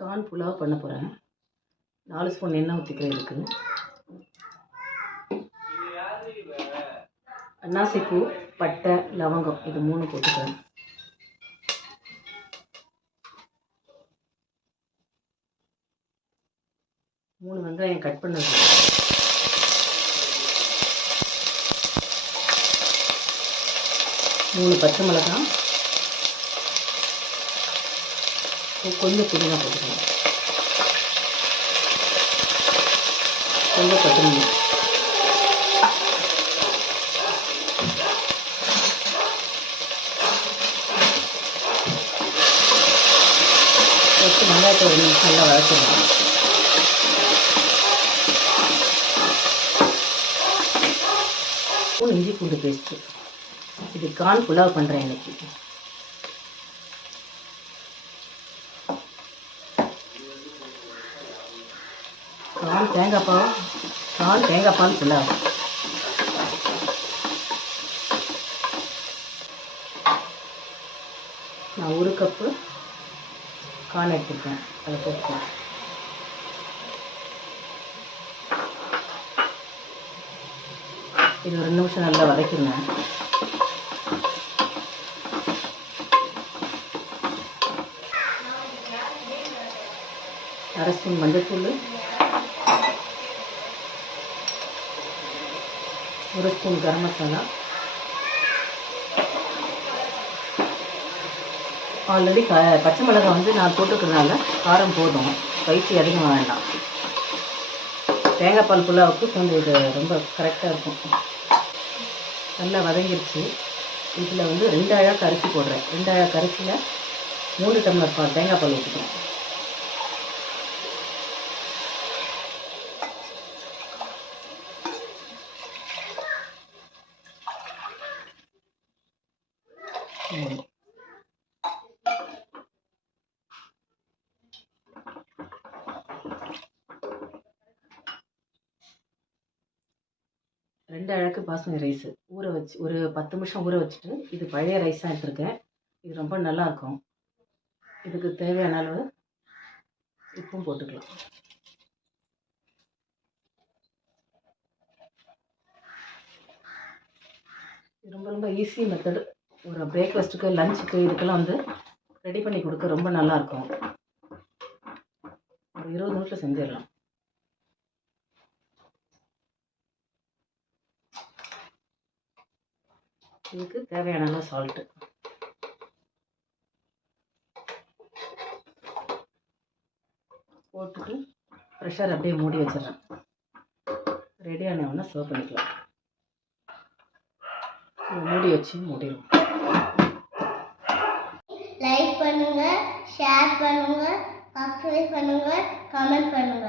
Corn pulao பண்ண போகிறேன். 4 spoon எண்ணெய் ஊற்றிக்கிறேன். இதுக்கு அன்னாசிப்பூ, பட்டை, லவங்கம் இது 3 போட்டுக்கிறேன். மூணு வெங்காயம் கட் பண்ணது, 3 பச்சை மிளகாய், கொஞ்சம் புதினா போட்டுக்கலாம், கொஞ்சம் கொத்தமல்லி, வெங்காயத்தை ஒரு நிமிஷம் நல்லா வளர்த்துக்கலாம். இஞ்சி பூண்டு பேஸ்ட்டு. இது கார்ன் புலாவ் பண்ணுறேன் இன்னைக்கு. கார்ன் தேங்காய் பால் புலாவ். நான் 1 கப்பு கார்ன் எடுத்துருக்கேன், அதை போட்டுக்கலாம். இது 2 நிமிஷம் நல்லா வதக்கிடுங்க. அரை ஸ்பூன் மஞ்சள்தூள், 1 ஸ்பூன் கரம் மசாலா. ஆல்ரெடி பச்சை மிளகாய் வந்து நான் போட்டுக்கிறதுனால காரம் போதும், ஸ்பைசி அதிகம் வேண்டாம். தேங்காய் பால் புலாவுக்கு கொஞ்சம் இது ரொம்ப கரெக்டாக இருக்கும். நல்லா வதங்கிருச்சு. இதில் வந்து 2 அழகு அரிசி போடுறேன். 2 அழகு அரிசியில் 3 டம்ளர் பால் தேங்காய் பால் ஊற்றிக்கிறேன். ரெண்டு அழகு பாஸ்மதி ரைஸ் ஊற வச்சு ஒரு 10 நிமிஷம் ஊற வச்சுட்டு, இது பழைய ரைஸ் தான் எடுத்துருக்கேன். இது ரொம்ப நல்லாயிருக்கும். இதுக்கு தேவையான அளவு உப்பும் போட்டுக்கலாம். இது ரொம்ப ஈஸி மெத்தடு. ஒரு பிரேக்ஃபாஸ்ட்டுக்கு, லஞ்சுக்கு இதுக்கெல்லாம் வந்து ரெடி பண்ணி கொடுக்க ரொம்ப நல்லாயிருக்கும். ஒரு 20 நிமிஷம் செஞ்சிடலாம். இதுக்கு தேவையான அளவு சால்ட்டு போட்டுட்டு ப்ரெஷர் அப்படியே மூடி வச்சிடறேன். ரெடியான உடனே சர்வ் பண்ணிக்கலாம். மூடி வச்சு மூடிடும். லைக் பண்ணுங்க, ஷேர் பண்ணுங்க, சப்ஸ்கிரைப் பண்ணுங்க, கமெண்ட் பண்ணுங்க.